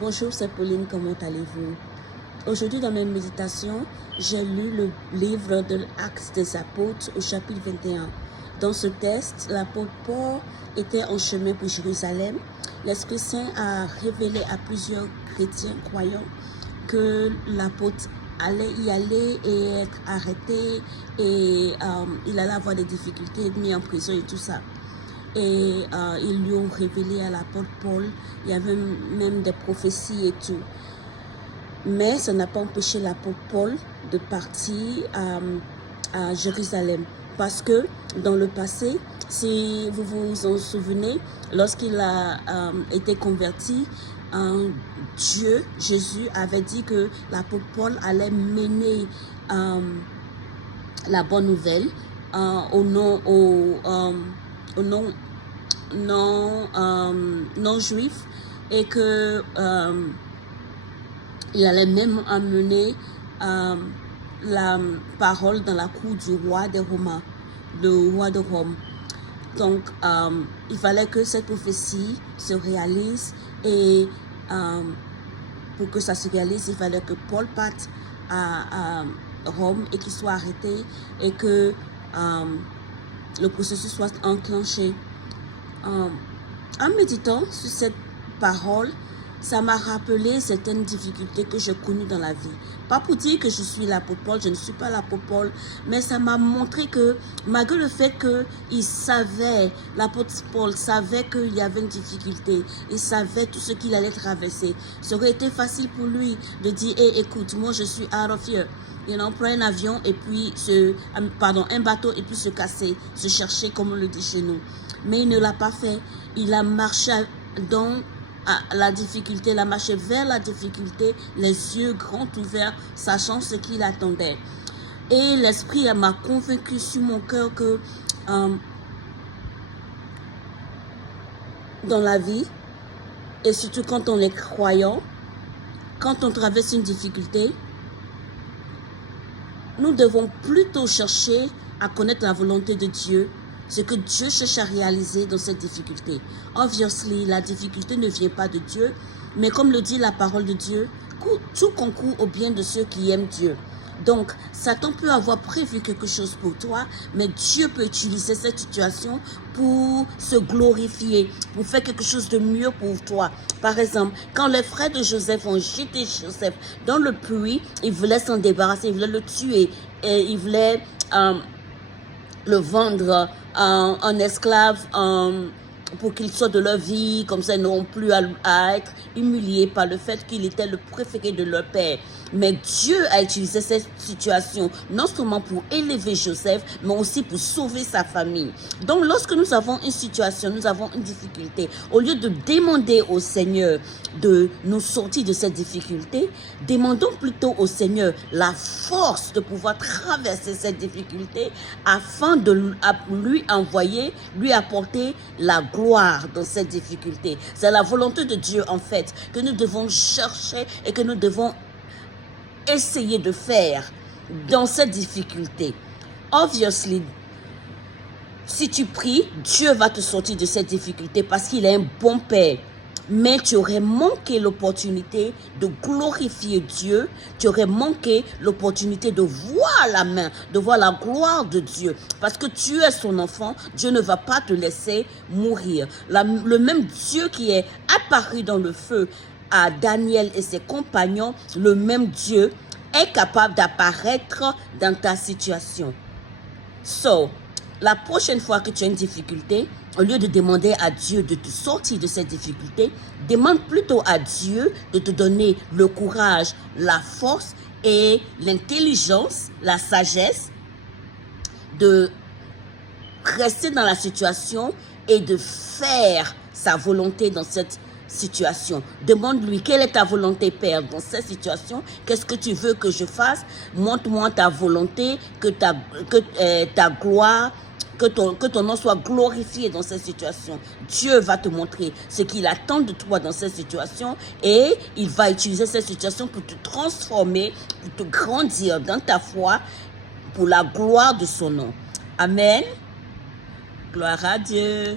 Bonjour, c'est Pauline, comment allez-vous? Aujourd'hui, dans mes méditations, j'ai lu le livre de l'Acte des Apôtres au chapitre 21. Dans ce texte, l'apôtre Paul était en chemin pour Jérusalem. L'Esprit Saint a révélé à plusieurs chrétiens croyants que l'apôtre allait y aller et être arrêté et il allait avoir des difficultés, être mis en prison et tout ça. Et ils lui ont révélé à l'apôtre Paul, il y avait même des prophéties et tout. Mais ça n'a pas empêché l'apôtre Paul de partir à Jérusalem. Parce que dans le passé, si vous vous en souvenez, lorsqu'il a été converti, Dieu, Jésus, avait dit que l'apôtre Paul allait mener la bonne nouvelle aux non-juifs et que il allait même amener la parole dans la cour du roi des Romains, le roi de Rome. Donc, il fallait que cette prophétie se réalise et pour que ça se réalise, il fallait que Paul parte à Rome et qu'il soit arrêté et que le processus soit enclenché. En méditant sur cette parole, ça m'a rappelé certaines difficultés que j'ai connues dans la vie. Pas pour dire que je suis l'apôtre Paul, je ne suis pas l'apôtre Paul, mais ça m'a montré que malgré le fait qu'il savait, l'apôtre Paul savait qu'il y avait une difficulté, il savait tout ce qu'il allait traverser. Ça aurait été facile pour lui de dire, hey, écoute, moi je suis out of here. On prend un avion et puis un bateau et puis se casser, se chercher comme on le dit chez nous. Mais il ne l'a pas fait. Il a marché dans la difficulté, il a marché vers la difficulté, les yeux grands ouverts, sachant ce qu'il attendait. Et l'Esprit m'a convaincu sur mon cœur que dans la vie, et surtout quand on est croyant, quand on traverse une difficulté, nous devons plutôt chercher à connaître la volonté de Dieu, ce que Dieu cherche à réaliser dans cette difficulté. Obviously, la difficulté ne vient pas de Dieu, mais comme le dit la parole de Dieu, tout concourt au bien de ceux qui aiment Dieu. Donc, Satan peut avoir prévu quelque chose pour toi, mais Dieu peut utiliser cette situation pour se glorifier, pour faire quelque chose de mieux pour toi. Par exemple, quand les frères de Joseph ont jeté Joseph dans le puits, ils voulaient s'en débarrasser, ils voulaient le tuer, et ils voulaient le vendre en esclave pour qu'il soit de leur vie, comme ça ils n'auront plus à être humiliés par le fait qu'il était le préféré de leur père. Mais Dieu a utilisé cette situation non seulement pour élever Joseph, mais aussi pour sauver sa famille. Donc lorsque nous avons une situation, nous avons une difficulté, au lieu de demander au Seigneur de nous sortir de cette difficulté, demandons plutôt au Seigneur la force de pouvoir traverser cette difficulté afin de lui envoyer, lui apporter la gloire dans cette difficulté. C'est la volonté de Dieu en fait que nous devons chercher et que nous devons essayer de faire dans cette difficulté. Obviously, si tu pries, Dieu va te sortir de cette difficulté parce qu'il est un bon Père. Mais tu aurais manqué l'opportunité de glorifier Dieu, tu aurais manqué l'opportunité de voir la main, de voir la gloire de Dieu. Parce que tu es son enfant, Dieu ne va pas te laisser mourir. Le même Dieu qui est apparu dans le feu à Daniel et ses compagnons, le même Dieu est capable d'apparaître dans ta situation. La prochaine fois que tu as une difficulté, au lieu de demander à Dieu de te sortir de cette difficulté, demande plutôt à Dieu de te donner le courage, la force et l'intelligence, la sagesse de rester dans la situation et de faire sa volonté dans cette situation. Demande-lui, quelle est ta volonté, Père, dans cette situation? Qu'est-ce que tu veux que je fasse? Montre-moi ta volonté, que ta gloire, que ton nom soit glorifié dans cette situation. Dieu va te montrer ce qu'il attend de toi dans cette situation et il va utiliser cette situation pour te transformer, pour te grandir dans ta foi, pour la gloire de son nom. Amen. Gloire à Dieu.